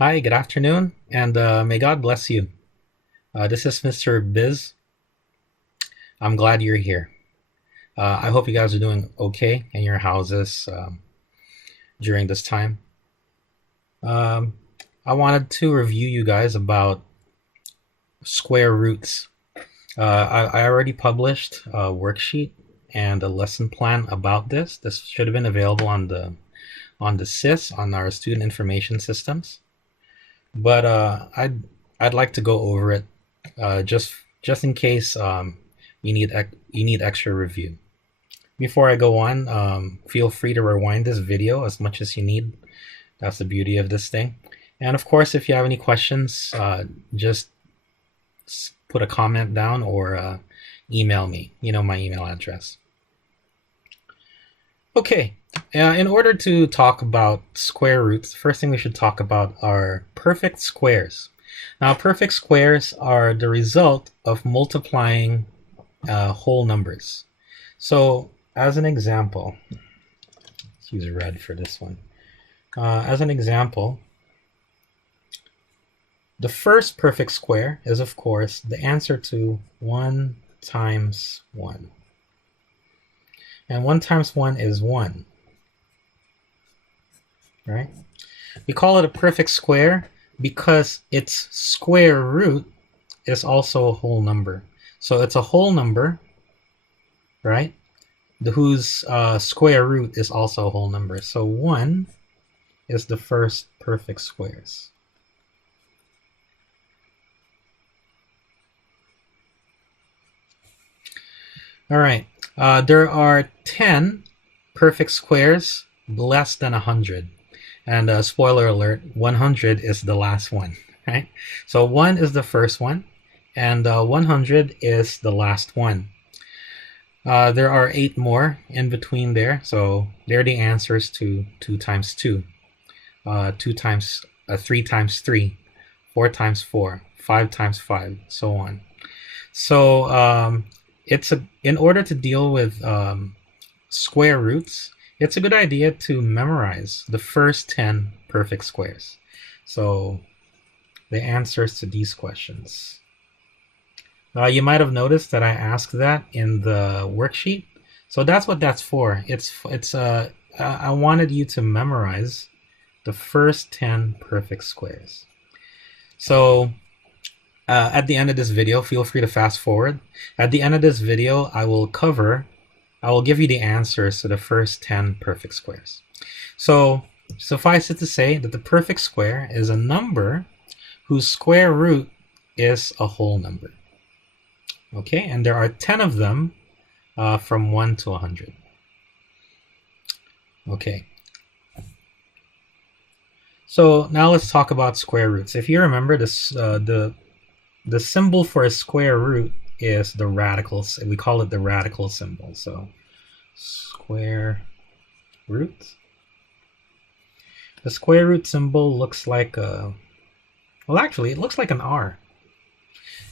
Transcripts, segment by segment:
Hi, good afternoon, and may God bless you. This is Mr. Bizz. I'm glad you're here. I hope you guys are doing okay in your houses during this time. Um, I wanted to review you guys about square roots. I already published a worksheet and a lesson plan about this. This should have been available on the SIS on our student information systems. But I'd like to go over it just in case you need extra review. Before I go on, feel free to rewind this video as much as you need. That's the beauty of this thing. And of course, if you have any questions, just put a comment down or email me. You know my email address. Okay, in order to talk about square roots, the first thing we should talk about are perfect squares. Now, perfect squares are the result of multiplying whole numbers. So, as an example, let's use red for this one. As an example, the first perfect square is, of course, the answer to 1 times 1. And 1 times 1 is 1. Right? We call it a perfect square because its square root is also a whole number. So it's a whole number, right? Whose square root is also a whole number. So 1 is the first perfect squares. All right. There are 10 perfect squares less than 100. And spoiler alert, 100 is the last one, right? So 1 is the first one, and 100 is the last one. There are 8 more in between there, so they're the answers to 2 times 2, 2 times 3 times 3, 4 times 4, 5 times 5, so on. So in order to deal with square roots, it's a good idea to memorize the first 10 perfect squares. So the answers to these questions. You might have noticed that I asked that in the worksheet. So that's what that's for. I wanted you to memorize the first 10 perfect squares. So at the end of this video, feel free to fast forward. At the end of this video, I will give you the answers to the first 10 perfect squares. So suffice it to say that the perfect square is a number whose square root is a whole number. Okay, and there are 10 of them from 1 to 100. Okay. So now let's talk about square roots. If you remember, this the symbol for a square root is the radical. We call it the radical symbol. So square root. The square root symbol looks like a, well, actually, it looks like an R,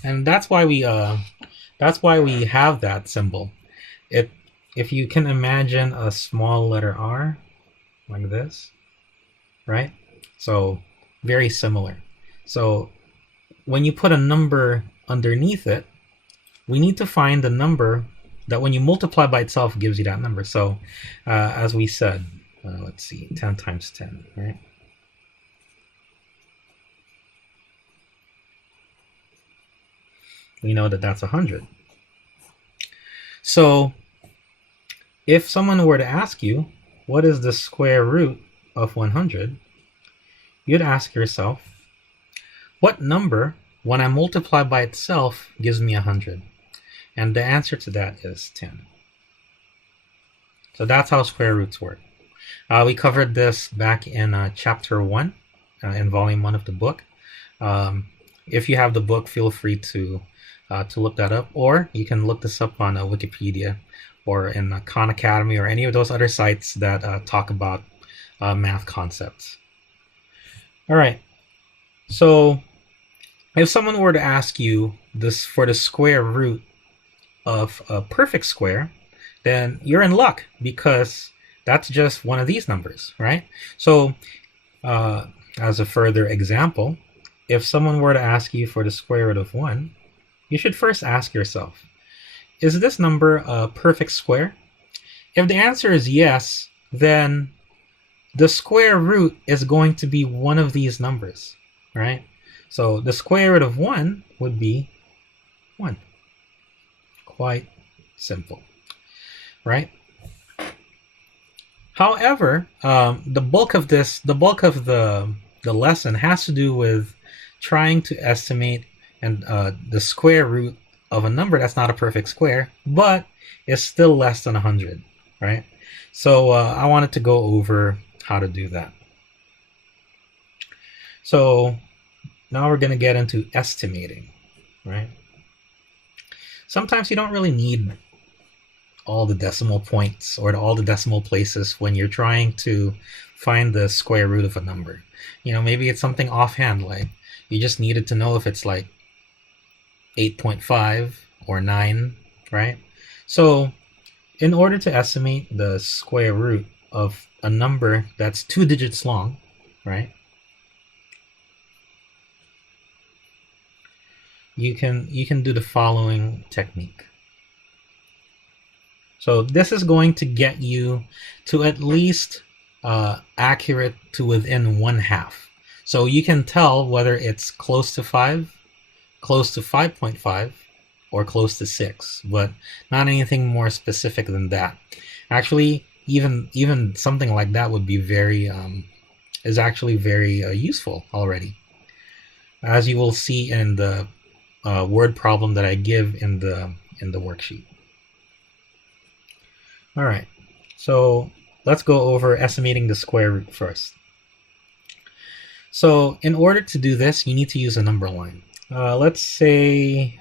and that's why we have that symbol. If you can imagine a small letter R like this, right? So very similar. So when you put a number underneath it, we need to find the number that when you multiply by itself gives you that number. So as we said, let's see, 10 times 10, right? We know that that's 100. So if someone were to ask you, what is the square root of 100? You'd ask yourself, what number, when I multiply by itself, gives me 100? And the answer to that is 10. So that's how square roots work. We covered this back in chapter 1, in volume 1 of the book. If you have the book, feel free to look that up, or you can look this up on Wikipedia or in Khan Academy or any of those other sites that talk about math concepts. All right. So if someone were to ask you this for the square root of a perfect square, then you're in luck because that's just one of these numbers, right? So as a further example, if someone were to ask you for the square root of 1, you should first ask yourself, is this number a perfect square? If the answer is yes, then the square root is going to be one of these numbers, right? So the square root of 1 would be 1. Quite simple, right? However, the bulk of the lesson has to do with trying to estimate the square root of a number that's not a perfect square, but is still less than 100, right? So I wanted to go over how to do that. So now we're going to get into estimating, right? Sometimes you don't really need all the decimal points or all the decimal places when you're trying to find the square root of a number. You know, maybe it's something offhand, like you just needed to know if it's like 8.5 or 9, right? So in order to estimate the square root of a number that's 2 digits long, right, you can do the following technique. So this is going to get you to at least accurate to within 1/2. So you can tell whether it's close to 5, close to 5.5, or close to 6, but not anything more specific than that. Actually, even something like that would be is actually very useful already, as you will see in the word problem that I give in the worksheet. All right, so let's go over estimating the square root first. So in order to do this, you need to use a number line. Let's say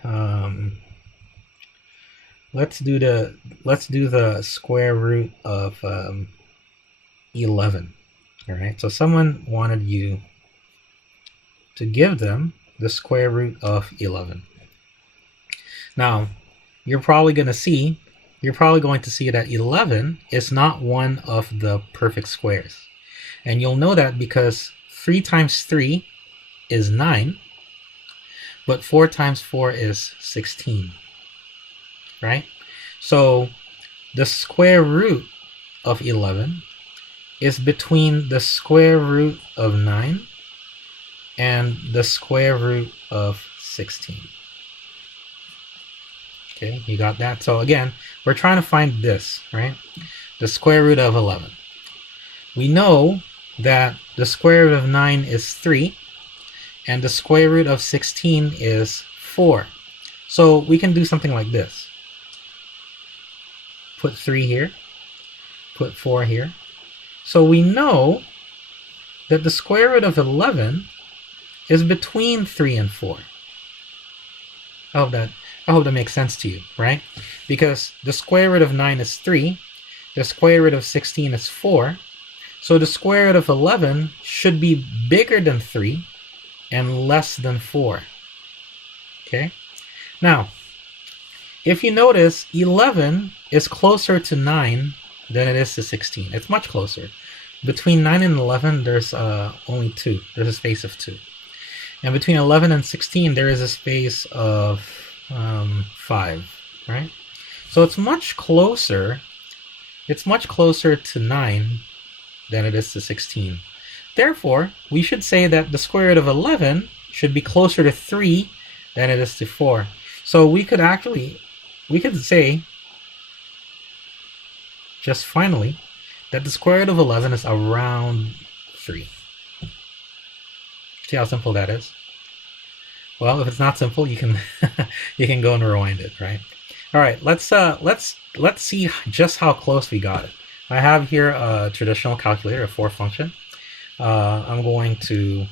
let's do the square root of 11. All right, so someone wanted you to give them the square root of 11. Now you're probably going to see that 11 is not one of the perfect squares. And you'll know that because 3 times 3 is 9, but 4 times 4 is 16, right? So the square root of 11 is between the square root of 9 and the square root of 16. Okay, you got that? So again, we're trying to find this, right? The square root of 11. We know that the square root of 9 is 3, and the square root of 16 is 4. So we can do something like this. Put 3 here, put 4 here. So we know that the square root of 11 is between 3 and 4. I hope that makes sense to you, right? Because the square root of 9 is 3, the square root of 16 is 4, so the square root of 11 should be bigger than 3 and less than 4. Okay? Now, if you notice, 11 is closer to 9 than it is to 16. It's much closer. Between 9 and 11, there's only 2. There's a space of 2. And between 11 and 16, there is a space of 5, right? So it's much closer. It's much closer to 9 than it is to 16. Therefore, we should say that the square root of 11 should be closer to 3 than it is to 4. So we could say, just finally, that the square root of 11 is around 3. See how simple that is? Well, if it's not simple, you can you can go and rewind it, right? All right, let's see just how close we got it. I have here a traditional calculator, a 4 function. I'm going to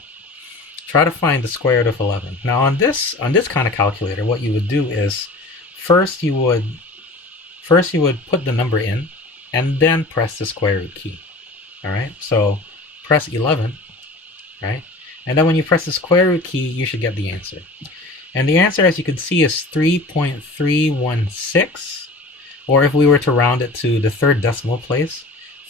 try to find the square root of 11. Now on this kind of calculator, what you would do is first you would put the number in and then press the square root key. All right, so press 11, right? And then when you press the square root key, you should get the answer. And the answer, as you can see, is 3.316, or if we were to round it to the third decimal place,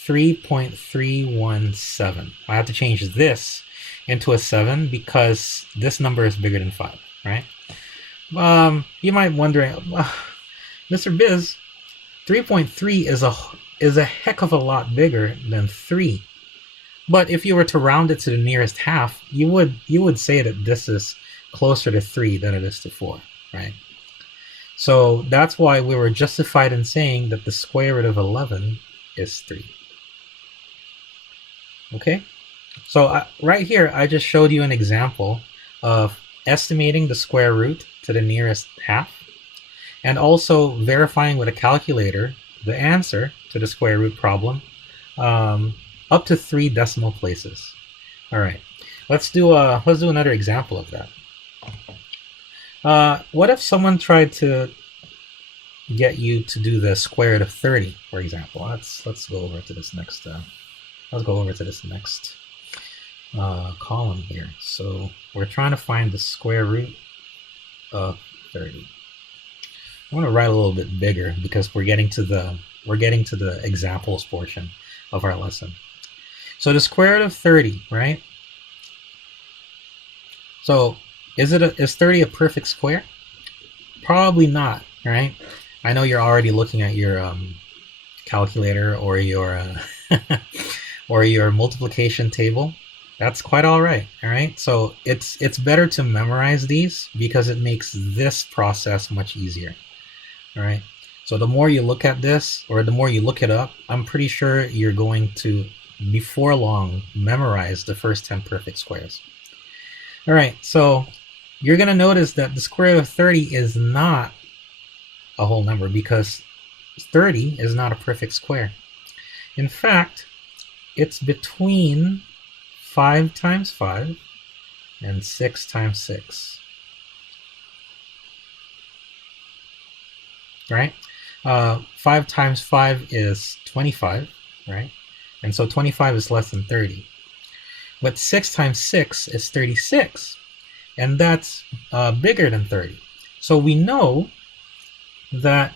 3.317. I have to change this into a 7 because this number is bigger than 5, right? You might be wondering, Mr. Biz, 3.3 is a heck of a lot bigger than 3. But if you were to round it to the nearest half, you would say that this is closer to 3 than it is to 4, right? So that's why we were justified in saying that the square root of 11 is 3. Okay? So right here, I just showed you an example of estimating the square root to the nearest half, and also verifying with a calculator the answer to the square root problem up to 3 decimal places. All right, let's do another example of that. What if someone tried to get you to do the square root of 30, for example? Let's go over to this next. Let's go over to this next column here. So we're trying to find the square root of 30. I want to write a little bit bigger because we're getting to the examples portion of our lesson. So the square root of 30, right? So is 30 a perfect square? Probably not, right? I know you're already looking at your calculator or your or your multiplication table. That's quite all right. So it's better to memorize these because it makes this process much easier. All right. So the more you look at this, or the more you look it up, I'm pretty sure you're going to, before long, memorize the first 10 perfect squares. All right. So you're going to notice that the square root of 30 is not a whole number because 30 is not a perfect square. In fact, it's between 5 times 5 and 6 times 6. Right? 5 times 5 is 25, right? And so 25 is less than 30. But 6 times 6 is 36, and that's bigger than 30. So we know that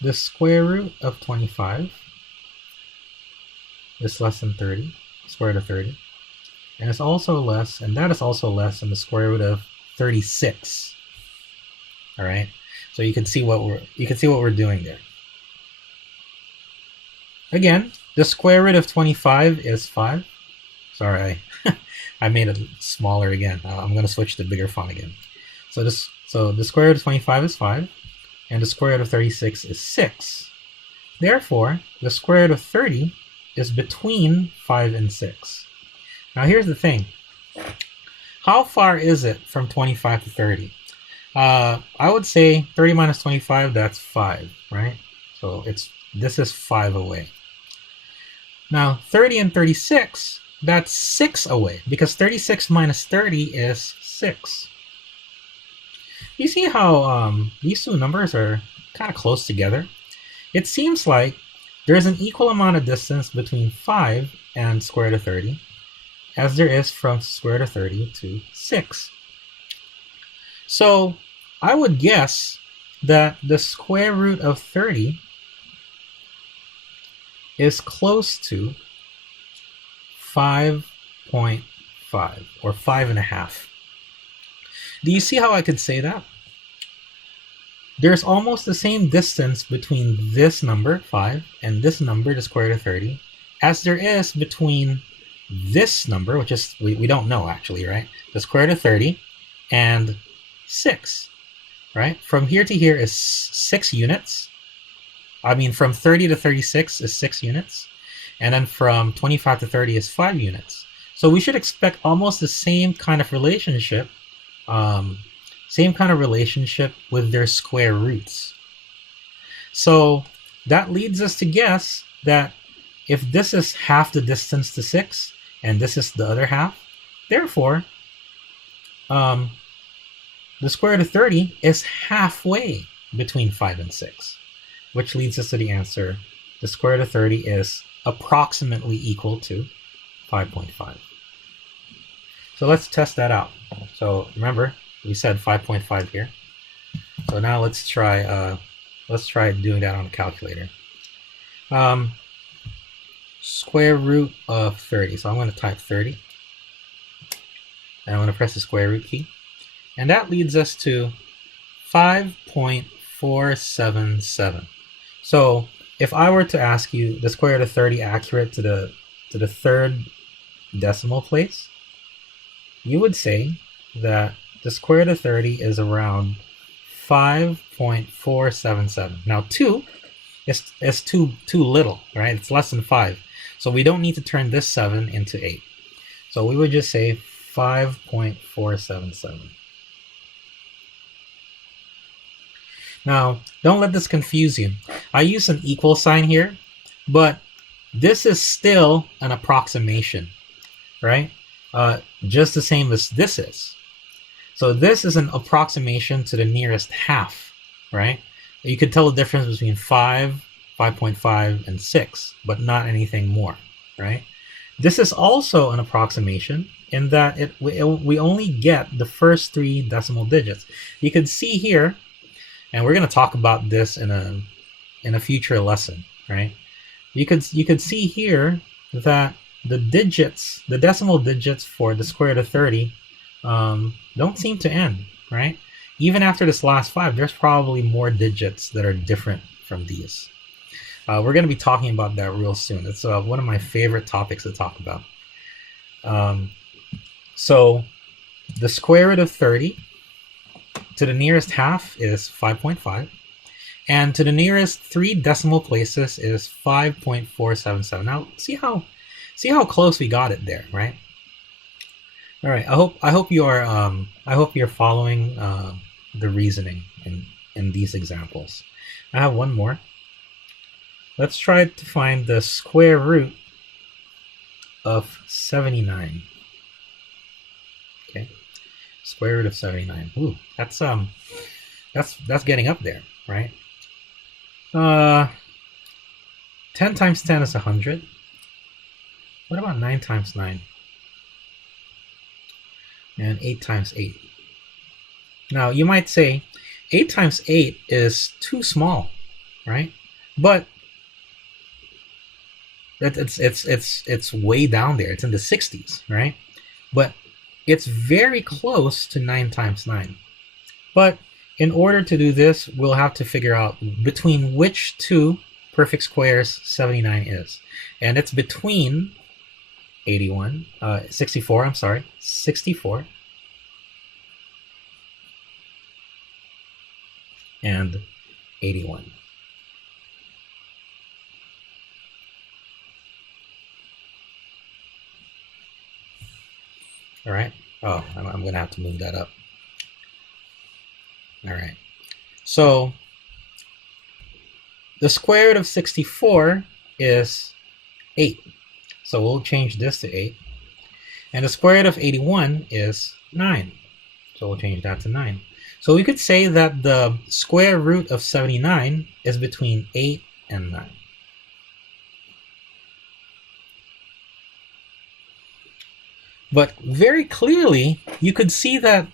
the square root of 25 is less than 30, square root of 30. And it's also less, and that is also less than the square root of 36. All right? So you can see what we're doing there. Again, the square root of 25 is 5. Sorry, I made it smaller again. I'm going to switch to bigger font again. So the square root of 25 is 5, and the square root of 36 is 6. Therefore, the square root of 30 is between 5 and 6. Now here's the thing. How far is it from 25 to 30? I would say 30 minus 25, that's 5, right? So this is 5 away. Now 30 and 36, that's 6 away, because 36 minus 30 is 6. You see how these two numbers are kind of close together? It seems like there's an equal amount of distance between 5 and square root of 30 as there is from square root of 30 to 6. So I would guess that the square root of 30 is close to 5.5 or 5.5. Do you see how I could say that? There's almost the same distance between this number, 5, and this number, the square root of 30, as there is between this number, which is, we don't know actually, right? The square root of 30 and 6, right? From here to here is 6 units. I mean, from 30 to 36 is 6 units. And then from 25 to 30 is 5 units. So we should expect almost the same kind of relationship, with their square roots. So that leads us to guess that if this is half the distance to 6, and this is the other half, therefore, the square root of 30 is halfway between 5 and 6, which leads us to the answer. The square root of 30 is approximately equal to 5.5. So let's test that out. So remember, we said 5.5 here. So now let's try doing that on a calculator. square root of 30. So I'm going to type 30. And I'm going to press the square root key. And that leads us to 5.477. So if I were to ask you the square root of 30 accurate to the third decimal place, you would say that the square root of 30 is around 5.477. Now 2 is too little, right? It's less than 5. So we don't need to turn this 7 into 8. So we would just say 5.477. Now, don't let this confuse you. I use an equal sign here, but this is still an approximation, right? Just the same as this is. So this is an approximation to the nearest half, right? You could tell the difference between 5, 5.5, and 6, but not anything more, right? This is also an approximation in that we only get the first 3 decimal digits. You could see here, and we're going to talk about this in a future lesson, right? You could see here that the decimal digits for the square root of 30 don't seem to end, right? Even after this last 5, there's probably more digits that are different from these. We're going to be talking about that real soon. It's one of my favorite topics to talk about. So the square root of 30 to the nearest half is 5.5, and to the nearest 3 decimal places is 5.477. Now see how close we got it there, right? All right. I hope you are following the reasoning in these examples. I have one more. Let's try to find the square root of 79. Okay, square root of 79. Ooh, that's getting up there, right? 10 times 10 is 100. What about 9 times 9? And 8 times 8. Now you might say 8 times 8 is too small, right? But it's way down there. It's in the 60s, right? But it's very close to 9 times 9. But in order to do this, we'll have to figure out between which 2 perfect squares 79 is. And it's between 64, I'm sorry, 64 and 81. All right. Oh, I'm going to have to move that up. All right. So the square root of 64 is 8. So we'll change this to 8. And the square root of 81 is 9. So we'll change that to 9. So we could say that the square root of 79 is between 8 and 9. But very clearly, you could see that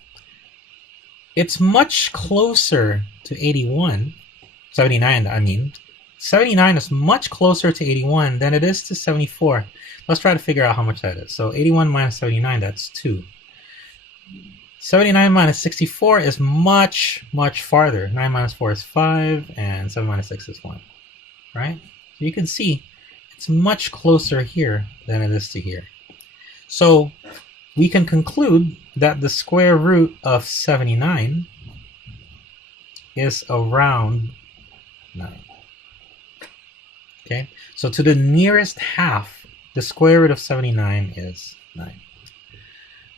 it's much closer to 79, I mean. 79 is much closer to 81 than it is to 74. Let's try to figure out how much that is. So 81 minus 79, that's 2. 79 minus 64 is much, much farther. 9 minus 4 is 5, and 7 minus 6 is 1, right? So you can see it's much closer here than it is to here. So we can conclude that the square root of 79 is around 9. Okay, so to the nearest half, the square root of 79 is 9.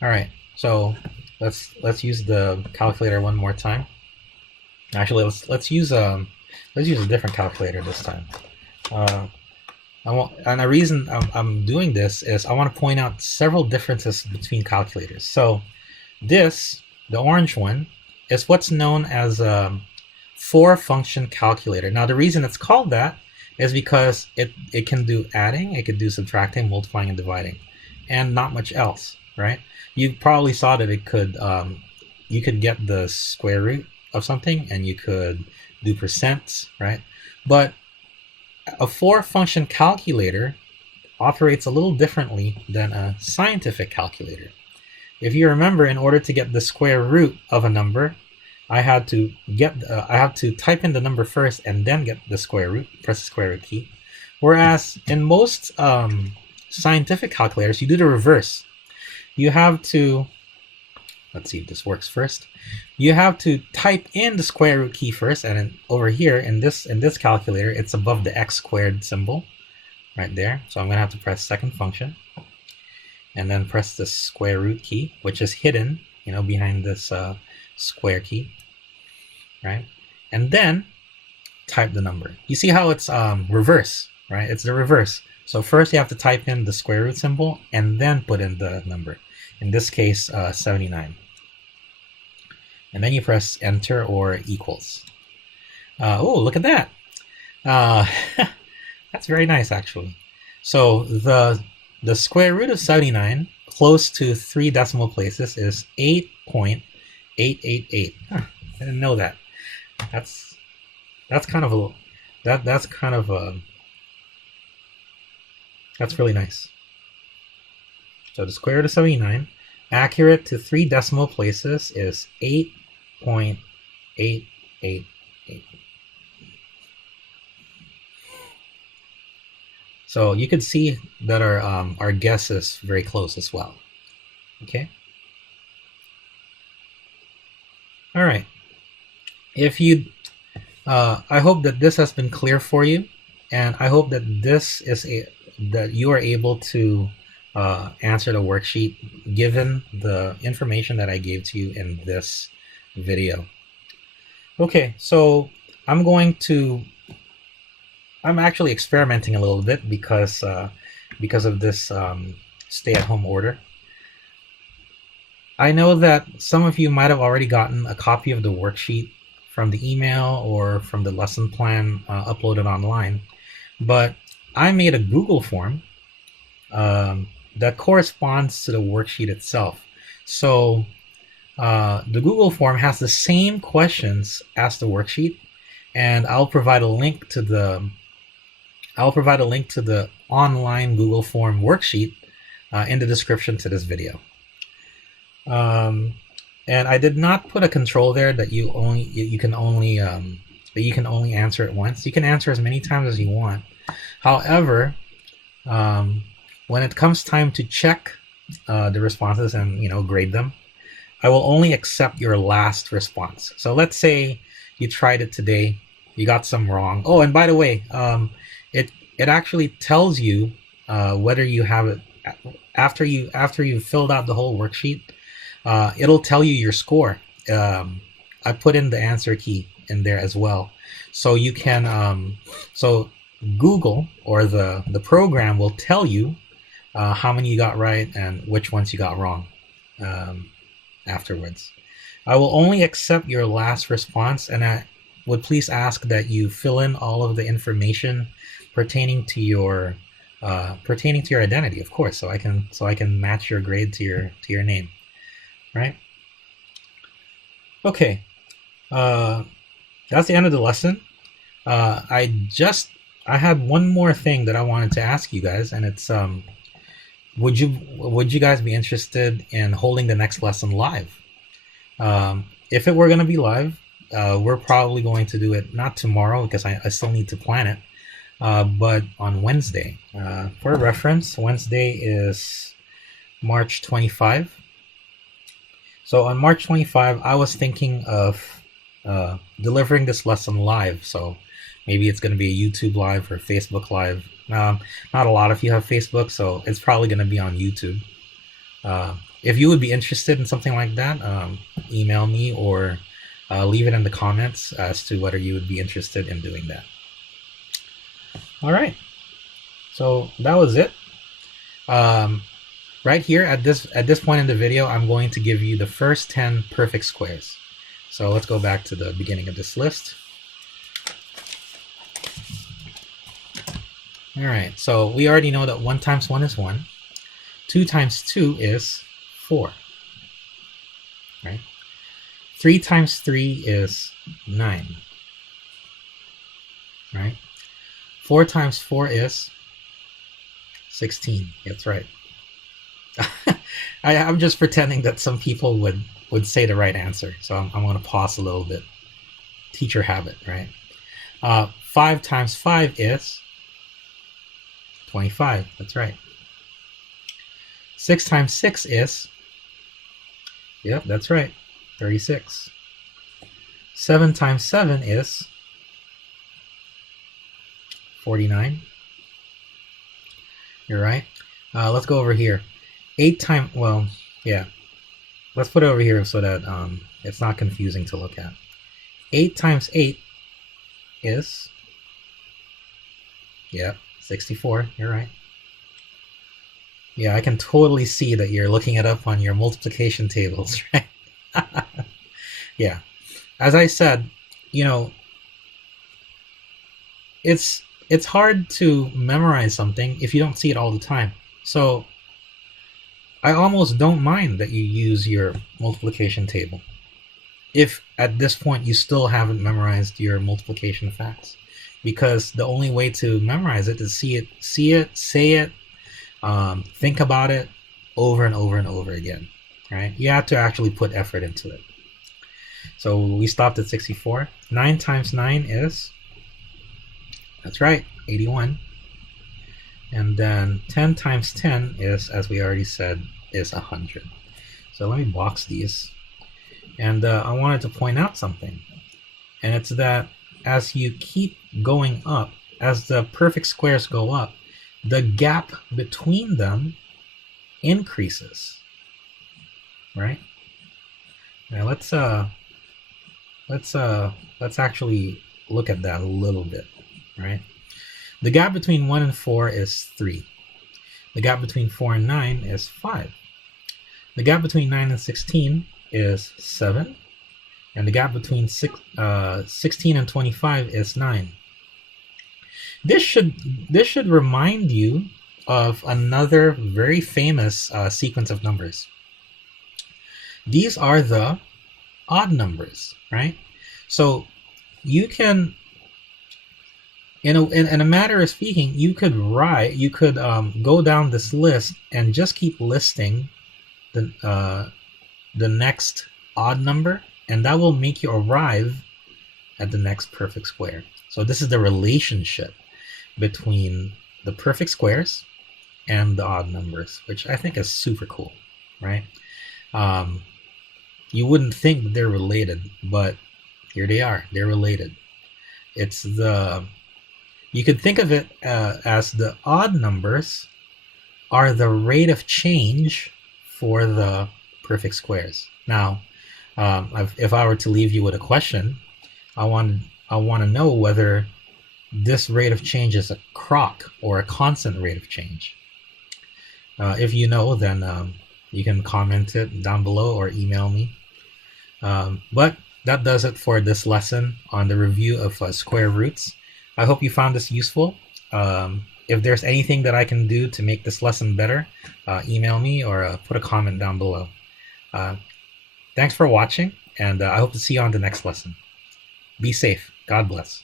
All right, so let's use the calculator one more time. Actually, let's use a different calculator this time. And the reason I'm doing this is I want to point out several differences between calculators. So this, the orange one, is what's known as a 4-function calculator. Now the reason it's called that is because it can do adding, it could do subtracting, multiplying, and dividing, and not much else, right? You probably saw that it could you could get the square root of something, and you could do percents, right? But a 4-function calculator operates a little differently than a scientific calculator. If you remember, in order to get the square root of a number, I had to type in the number first and then get the square root, press the square root key. Whereas in most scientific calculators, you do the reverse. You have to, let's see if this works first. You have to type in the square root key first, and then over here in this calculator, it's above the x squared symbol right there. So I'm gonna have to press second function and then press the square root key, which is hidden, you know, behind this square key, right? And then type the number. You see how it's reverse, right? It's the reverse. So first you have to type in the square root symbol and then put in the number. In this case, 79. And then you press enter or equals. Oh, look at that. That's very nice, actually. So the square root of 79 close to 3 decimal places is 8.888. Huh, I didn't know that. That's kind of a that's really nice. So the square root of 79, accurate to 3 decimal places, is 8.888. So you could see that our guess is very close as well. Okay. All right. If you, I hope that this has been clear for you, and I hope that that you are able to answer the worksheet given the information that I gave to you in this video. Okay, so I'm actually experimenting a little bit because of this stay-at-home order. I know that some of you might have already gotten a copy of the worksheet from the email or from the lesson plan uploaded online, but I made a Google form that corresponds to the worksheet itself. So the Google form has the same questions as the worksheet, and I'll provide a link to the online Google form worksheet in the description to this video. And I did not put a control there that you can only answer it once. You can answer as many times as you want. However, when it comes time to check the responses and grade them, I will only accept your last response. So let's say you tried it today, you got some wrong. Oh, and by the way, it actually tells you whether you have it after you've filled out the whole worksheet. It'll tell you your score. I put in the answer key in there as well, so you can so Google or the program will tell you how many you got right and which ones you got wrong afterwards. I will only accept your last response, and I would please ask that you fill in all of the information pertaining to your identity, of course, so I can match your grade to your name, right? Okay, that's the end of the lesson. I had one more thing that I wanted to ask you guys, and it's would you guys be interested in holding the next lesson live? If it were going to be live, we're probably going to do it not tomorrow because I still need to plan it, but on Wednesday. For reference, Wednesday is March 25. So on March 25, I was thinking of delivering this lesson live. So maybe it's going to be a YouTube live or Facebook live. Not a lot of you have Facebook, so it's probably going to be on YouTube. If you would be interested in something like that, email me or leave it in the comments as to whether you would be interested in doing that. All right, so that was it. Right here at this point in the video, I'm going to give you the first 10 perfect squares. So let's go back to the beginning of this list. All right, so we already know that 1 times 1 is 1. 2 times 2 is 4. Right? 3 times 3 is 9. Right? 4 times 4 is 16. That's right. I'm just pretending that some people would say the right answer. So I'm going to pause a little bit. Teacher habit, right? 5 times 5 is 25. That's right. 6 times 6 is, yep, that's right, 36. 7 times 7 is 49. You're right. Let's go over here. 8 times, well, yeah. Let's put it over here so that it's not confusing to look at. 8 times 8 is, yeah, 64. You're right. Yeah, I can totally see that you're looking it up on your multiplication tables, right? Yeah. As I said, you know, it's hard to memorize something if you don't see it all the time. So I almost don't mind that you use your multiplication table if at this point you still haven't memorized your multiplication facts, because the only way to memorize it is see it, say it, think about it over and over and over again, right? You have to actually put effort into it. So we stopped at 64. 9 times 9 is, that's right, 81. And then 10 times 10 is, as we already said, is 100. So let me box these. And I wanted to point out something. And it's that as you keep going up, as the perfect squares go up, the gap between them increases, right? Now let's actually look at that a little bit, right? The gap between 1 and 4 is 3. The gap between 4 and 9 is 5. The gap between 9 and 16 is 7. And the gap between 16 and 25 is 9. This should remind you of another very famous sequence of numbers. These are the odd numbers, right? So you can, in a matter of speaking, you could go down this list and just keep listing the next odd number, and that will make you arrive at the next perfect square. So this is the relationship between the perfect squares and the odd numbers, which I think is super cool, right? You wouldn't think that they're related, but here they are. They're related. You could think of it as the odd numbers are the rate of change for the perfect squares. Now, if I were to leave you with a question, I want to know whether this rate of change is a crock or a constant rate of change. If you know, then you can comment it down below or email me. But that does it for this lesson on the review of square roots. I hope you found this useful. If there's anything that I can do to make this lesson better, email me or put a comment down below. Thanks for watching, and I hope to see you on the next lesson. Be safe. God bless.